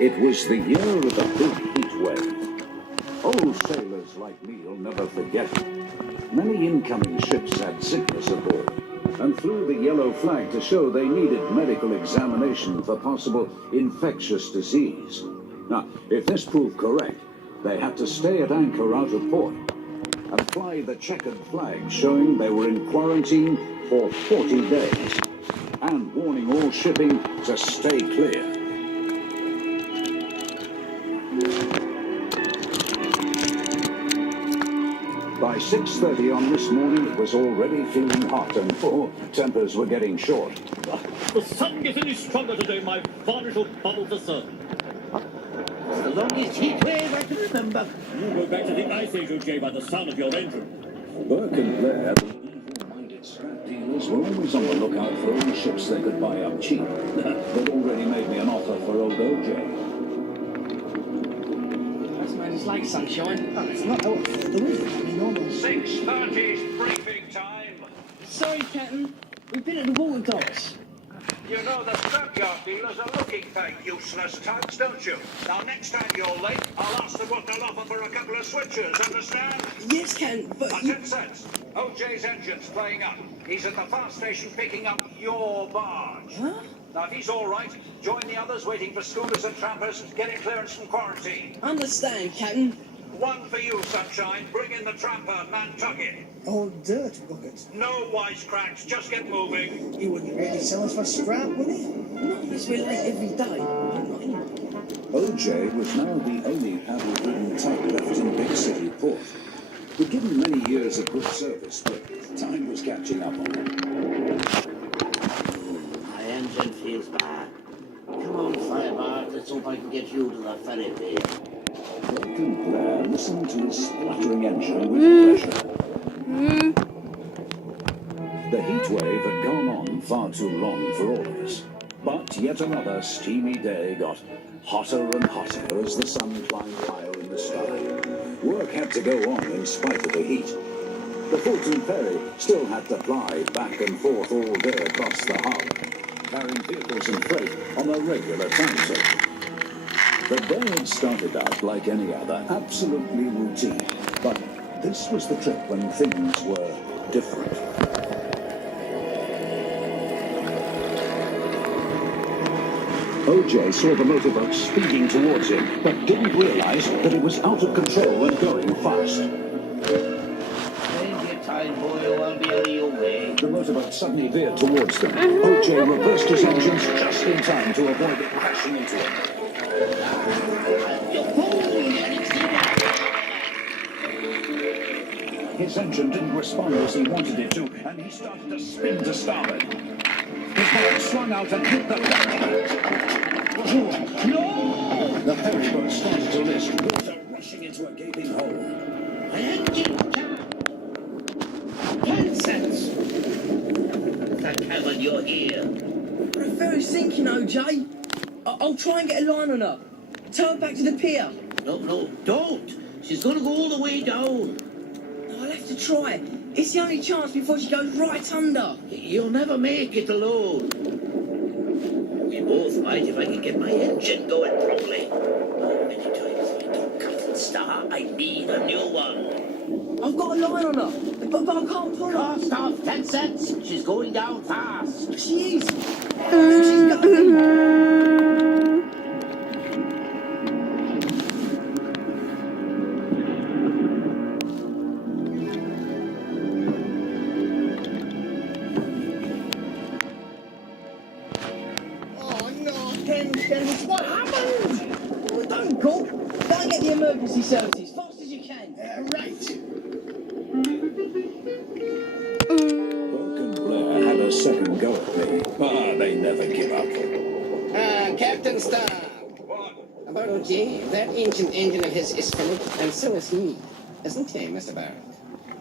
It was the year of the big heat wave. Old sailors like me will never forget it. Many incoming ships had sickness aboard and flew the yellow flag to show they needed medical examination for possible infectious disease. Now, if this proved correct, they had to stay at anchor out of port and fly the checkered flag showing they were in quarantine for 40 days and warning all shipping to stay clear. By 6:30 on this morning, it was already feeling hot and tempers were getting short. The sun gets any stronger today, my varnish will bubble for certain. It's the longest heat wave I can remember. You go back to the Ice Age, O.J., by the sound of your engine. Burke and Blair, the evil-minded scrap dealers, were always on the lookout for any ships they could buy up cheap. They'd already made me an offer for old O.J. It's like sunshine. Oh, it's not out there, though, is it? I mean, normal. 6:30's briefing time. Sorry, Captain. We've been at the water docks. You know the scrapyard dealers are looking for useless tugs, don't you? Now, next time you're late, I'll ask them what they'll offer for a couple of switches, understand? Yes, Captain, but... 10 cents. OJ's engine's playing up. He's at the fast station picking up your barge. Huh? Now, if he's all right, join the others waiting for schooners and trampers getting clearance from quarantine. Understand, Captain. One for you, Sunshine. Bring in the tramper, Nantucket. Oh, dirt bucket. No wisecracks, just get moving. He wouldn't really sell us for scrap, would he? Not unless we're late every day. Not anymore. O.J. was now the only paddle-ridden tug left in big city port. He'd given many years of good service, but time was catching up on him. My engine feels bad. Come on, Firebird. Let's hope I can get you to the ferry pier. Burke and Blair listened to his spluttering engine with pleasure. The heat wave had gone on far too long for all of us. But yet another steamy day got hotter and hotter as the sun climbed higher in the sky. Work had to go on in spite of the heat. The Fulton ferry still had to ply back and forth all day across the harbour, carrying vehicles and freight on a regular timetable. The day had started out like any other, absolutely routine. But this was the trip when things were different. O.J. saw the motorboat speeding towards him, but didn't realize that it was out of control and going fast. Change your time, boy, I'll be on your way. The motorboat suddenly veered towards them. O.J. reversed his engines just in time to avoid it crashing into him. His engine didn't respond as he wanted it to, and he started to spin to starboard. His boat swung out and hit the ferry. No! The ferry boat started to list, water rushing into a gaping hole. My engine jammed. 10 cents. Thank heaven you're here. The ferry's sinking, O.J. I'll try and get a line on her. Tow her back to the pier. No, don't. She's going to go all the way down. I'll have to try. It's the only chance before she goes right under. You'll never make it alone. We both might if I can get my engine going properly. Oh, many times I don't cut and start. I need a new one. I've got a line on her, but I can't pull her. Cost of 10 cents. She's going down fast. She is. Look, she's going. What happened? Oh, don't go. Go and get the emergency services, fast as you can. Right. Burke and Blair had a second go at me, but they never give up. Captain Star. What? About O.J., that ancient engine of his is finished, and so is he. Isn't he, Mr. Barrett?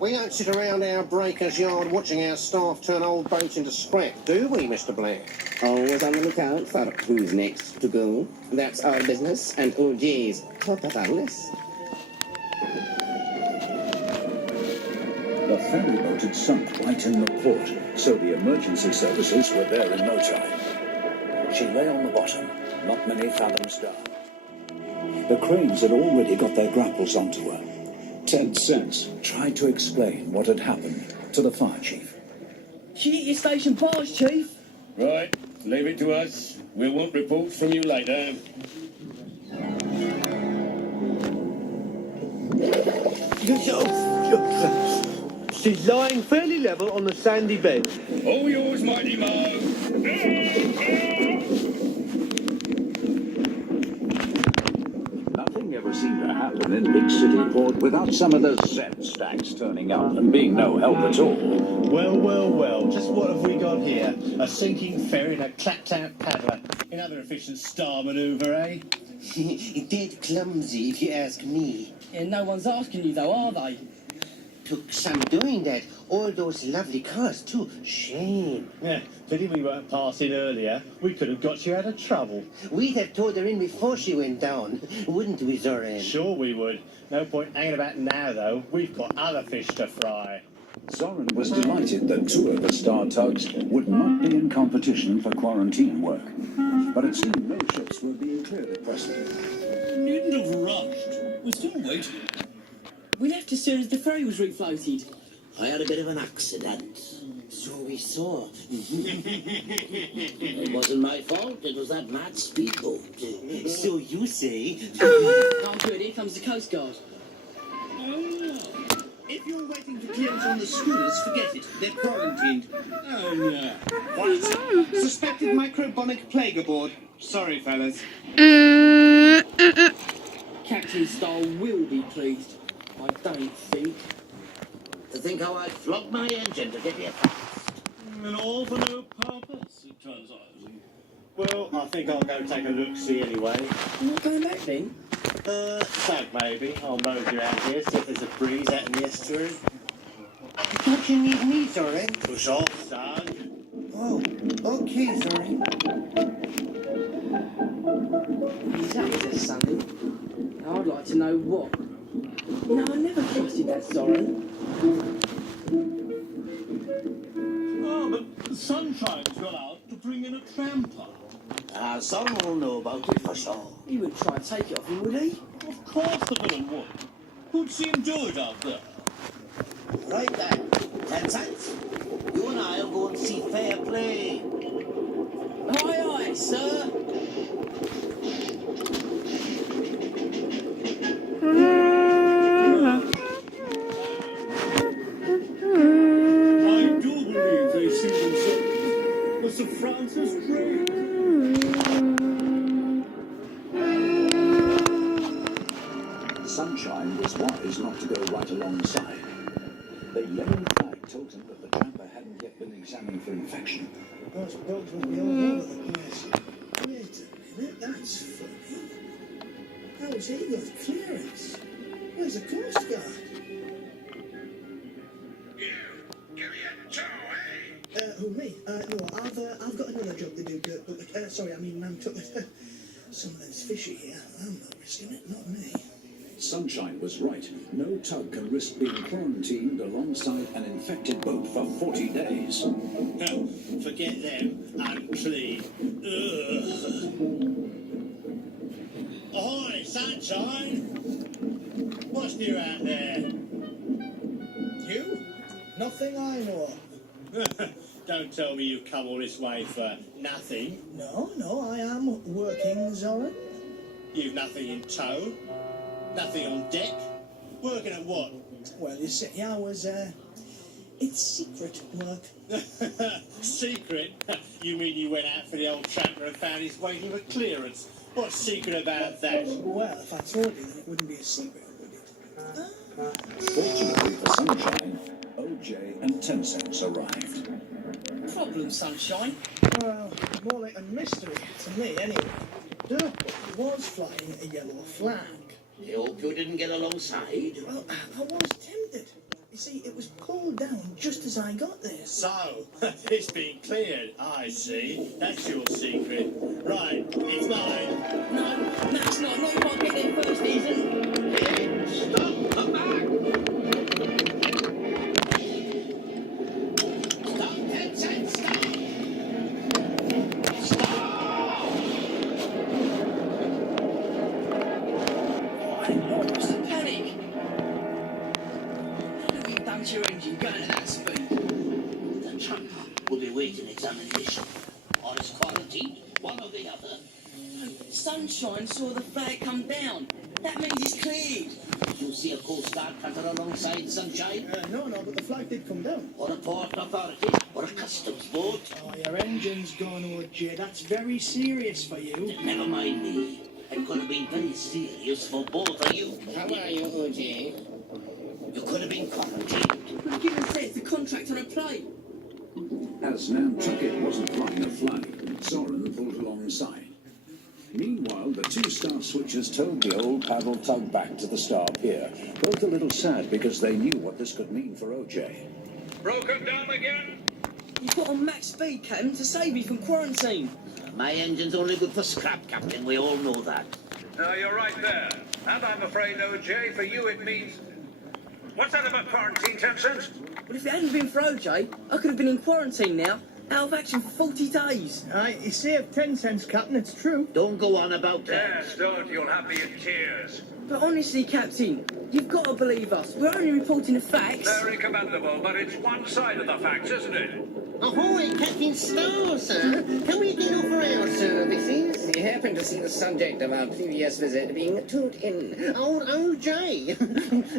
We don't sit around our breaker's yard watching our staff turn old boats into scrap, do we, Mr. Blair? Always on the lookout for who's next to go. That's our business, and O.J.'s top of our list. The ferry boat had sunk right in the port, so the emergency services were there in no time. She lay on the bottom, not many fathoms down. The cranes had already got their grapples onto her. 10 cents tried to explain what had happened to the fire chief. She hit your station bars, Chief. Right, leave it to us. We want reports from you later. She's lying fairly level on the sandy bed. All yours, mighty Mo. Nothing ever seemed to happen in big city port without some of those Zen stacks turning up and being no help at all. Well, well, well, just what have we got here? A sinking ferry and a clapped-out paddler. Another efficient star manoeuvre, eh? Dead clumsy, if you ask me. Yeah, no one's asking you, though, are they? Took some doing that. All those lovely cars, too. Shame. Yeah, pity we weren't passing earlier. We could have got you out of trouble. We'd have towed her in before she went down, wouldn't we, Zorran? Sure we would. No point hanging about now, though. We've got other fish to fry. Zorran was delighted that 2 of the Star Tugs would not be in competition for quarantine work. But it seemed no ships were being cleared at present. Needn't have rushed. We're still waiting. We left as soon as the ferry was refloated. I had a bit of an accident. So we saw. It wasn't my fault. It was that mad speedboat. So you say. Oh, good, here comes the Coast Guard. If you're waiting for clearance on the schooners, forget it. They're quarantined. Oh, no. What? Suspected microbonic plague aboard. Sorry, fellas. Captain Style will be pleased. I don't think. To think how I flogged my engine to get here fast. And all for no purpose, it turns out. Well, I think I'll go take a look-see anyway. You're not going back then? So maybe. I'll mosey around here, see if there's a breeze out in the estuary. Don't you need me, Zorran? Push off, son. Oh, okay, Zorran. He's up to something. I'd like to know what. You know, I never trusted that Zorran. Oh, but the Sunshine's gone out to bring in a tramper. Some will know about it for sure. He wouldn't try and take it off him, would he? Of course the villain would. Who'd see him do it out there? Right then. 10 cents. You and I'll go and see fair play. Aye, aye, sir. I do believe they see themselves as Sir Francis Drake. Sunshine was wise not to go right alongside. The yellow flag told him that the tramper hadn't yet been examined for infection. Those dogs will be all over the place. Wait a minute, that's funny. How's he got clearance? Where's the Coast Guard? Give me a tow, eh? Who, me? No, I've got another job to do, but, sorry, I mean Nantucket. Some of them's fishy here. I'm not risking it, not me. Sunshine was right. No tug can risk being quarantined alongside an infected boat for 40 days. Forget them. Unclean. Ugh. Ahoy, Sunshine! What's new out there? You? Nothing I know of. Don't tell me you've come all this way for nothing. No, I am working, Zorran. You've nothing in tow? Nothing on deck? Working at what? Well, you see, I was, it's secret work. Secret? You mean you went out for the old tramper and found he's waiting for clearance? What's secret about that? Well, if I told you, then it wouldn't be a secret, would it? Fortunately for Sunshine, OJ and 10 cents arrived. Problem, Sunshine. Well, more like a mystery to me, anyway. Dirtboat was flying a yellow flag. You hope you didn't get alongside. Well, I was tempted. You see, it was pulled down just as I got there. So, it's been cleared. I see. That's your secret. Right, it's mine. No, it's not. Not if I get there first, Ethan. Hey, stop! Come back! Stop, 10 cents, stop! Stop! How's your engine going at that speed? The truck will be waiting its ammunition. Or it's quarantined, one or the other. Sunshine saw the flag come down. That means it's cleared. Did you see a Coast Guard cutter alongside Sunshine? No, but the flag did come down. Or a port authority? Or a customs boat? Oh, your engine's gone, OJ. That's very serious for you. Never mind me. It could have been very serious for both of you. How are you, OJ? You could have been quarantined. We've given Seth the contract on a plane. As Nantucket wasn't flying a flag, Zorran pulled alongside. Meanwhile, the two star switchers towed the old paddle tug back to the star pier, both a little sad because they knew what this could mean for OJ. Broken down again? You put on max speed, Captain, to save me from quarantine. My engine's only good for scrap, Captain. We all know that. No, you're right there. And I'm afraid, OJ, for you it means... What's that about quarantine, 10 cents? But if it hadn't been for OJ, I could have been in quarantine now, out of action for 40 days. Aye, you saved 10 cents, Captain. It's true. Don't go on about that. Yes, don't. You'll have me in tears. But honestly, Captain, you've got to believe us. We're only reporting the facts. Very commendable, but it's one side of the facts, isn't it? Ahoy, Captain Star, sir. Can we get off for our services? We happen to see the subject of our previous visit being towed in. Old OJ.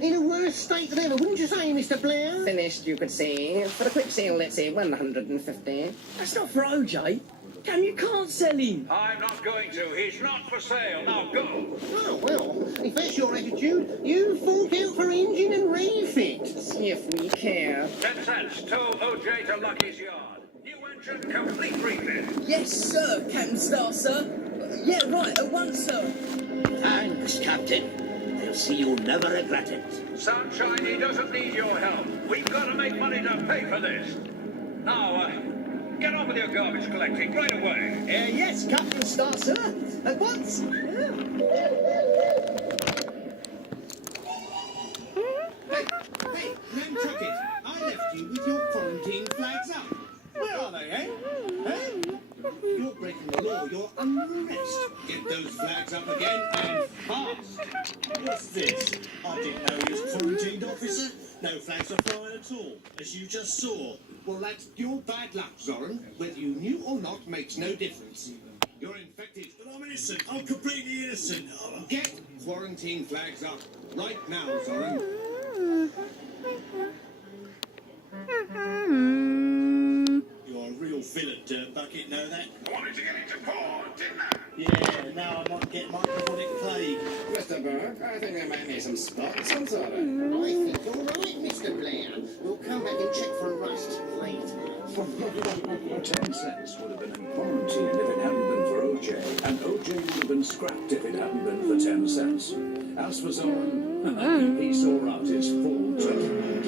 In a worse state than ever, wouldn't you say, Mr. Blair? Finished, you could say. For a quick sale, let's say 150. That's not for OJ. Cam, you can't sell him. I'm not going to. He's not for sale. Now go. Oh, well, if that's your attitude, you fork out for engine and refit. See if we care. 10 cents. Tow OJ to Lucky's yard. New engine, complete refit. Yes, sir, Captain Star, sir. Yeah, right, at once, sir. Thanks, Captain. They'll see you never regret it. Sunshine, he doesn't need your help. We've got to make money to pay for this. Now, get on with your garbage collecting right away. Yes, Captain Star, sir. At once. Hey, Nantucket, I left you with your quarantine flags up. Where are they, eh? You're breaking the law. You're under arrest. Get those flags up again and fast. What's this? I didn't know you was quarantined, officer. No flags are flying at all, as you just saw. Well, that's your bad luck, Zorran. Whether you knew or not makes no difference. You're infected. But I'm innocent. I'm completely innocent. Get quarantine flags up right now, Zorran. You're a real villain, dirt bucket, know that? Wanted to get into port, didn't I? Yeah, now I might get microphonic plague. Mr. Burke, I think there might be some spots on Zorra. I think you're right, Mr. Blair. We'll come back and check for rust later. 10 cents would have been in quarantine if it hadn't been for OJ, and OJ would have been scrapped if it hadn't been for 10 cents. As for Zorran, he saw out his full 20.